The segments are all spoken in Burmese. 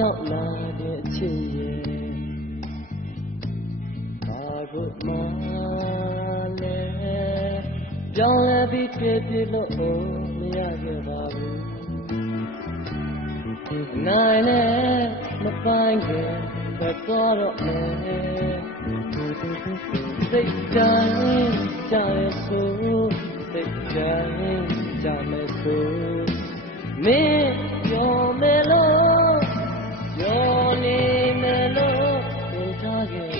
ရောက်လာတဲ့အချစ်ရဲ့ဘာကိုမှလည်းပြောင်းလဲပြီးပြည့်ပြည့်လို့မရခဲ့ပါဘူးနိုင်နဲ့မပိုင်းခင်ပဲတော့မယ်စိတ်တိုင်းကြရဲဆိုစိတ်တိုင်းကြမယ်ဆိုမင်းပြောမယ်လို့ပြောနေမယ်လို့ပြောထားခဲ့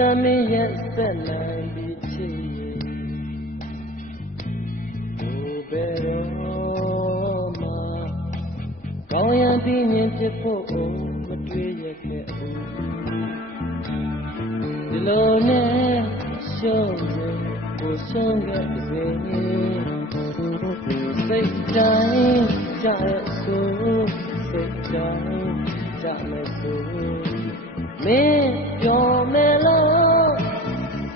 သမီးရဲ့ဆက်လမ်းပြီးချစ်ရဲ့ဘိုးဘယ်တော့မှကောင်းရန်ပြီးမြင်ဖြစ်ဖို့မတွေ့ရခဲ့ဘူးဒီလိုနဲ့ရှုံးတယ်ကိုရှုံးခဲ့စေစိတ်တိုင်းကြရဆိုစိတ်တိုင်းကြမယ်ဆိုမင်းပြောမယ်လို့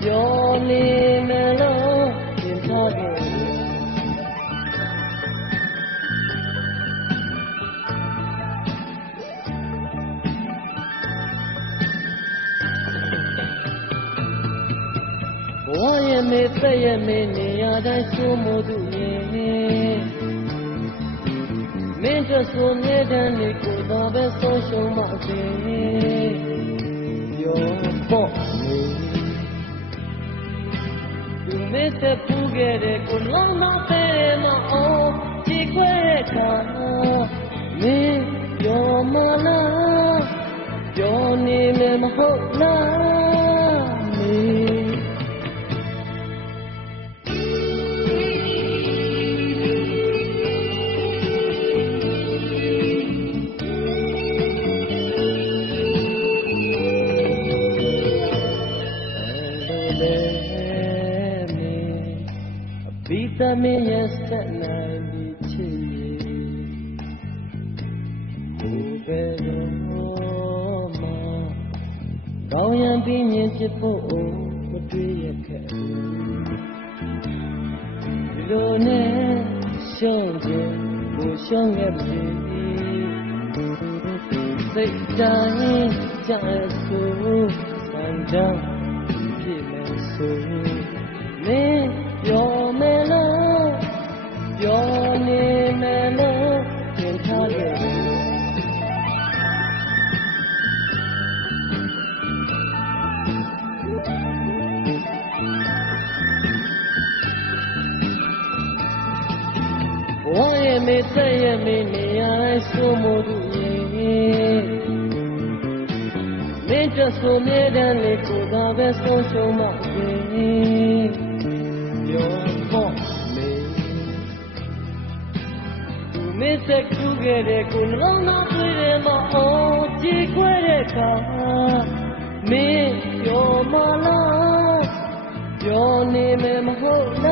ပြောနေမယ်လို့ပြင်ထားခဲ့ဘဝရဲ့မေသက်ရဲ့မေနေရာတိုင်းဆိုမို့သူရဲ့မင်းတို့ဆိုမြဲတမ်းနေကိုတော့ပဲဆုံးရှုံးမှစေပေါ့သူမစ်တဲ့ပူခဲ့တဲ့ကိုလုံးမတဲ့မအောင်ကြည့်ခွဲတဲ့ခါမင်းပြောမလားပြောနေမယ်မဟုတ်လားမင်းသမီးရဲ့ဆက်နိုင်ပြီးချစ်ရဲ့ဘိုးဘယ်တော့မှကောင်းရန်ပြီးမြင်ဖြစ်ဖို့မတွေ့ရခဲ့ဘူးဒီလိုနဲ့ရှုံးခြင်းကိုရှုံးခဲ့ပြီစိတ်တိုင်းကြဆိုစံကြောင်းပြည့်မယ်ဆိုမင်းပြောမယ်လို့ပြောနေမယ်လို့ပြင်ထားခဲ့ဘဝရဲ့မေသက်ရဲ့မေနေရာဆိုမို့သူရဲ့မင်းတို့ဆိုမြဲတမ်းလေးကိုသာပဲဆုံးရှုံးမှပြောဖို့မေသူမစ်တဲ့ကူခဲ့တဲ့ကိုလုံးတော့တွေ့တယ်မအောင်ကြည့်ခွဲတဲ့ခါမင်းပြောမလားပြောနေမယ်မဟုတ်လား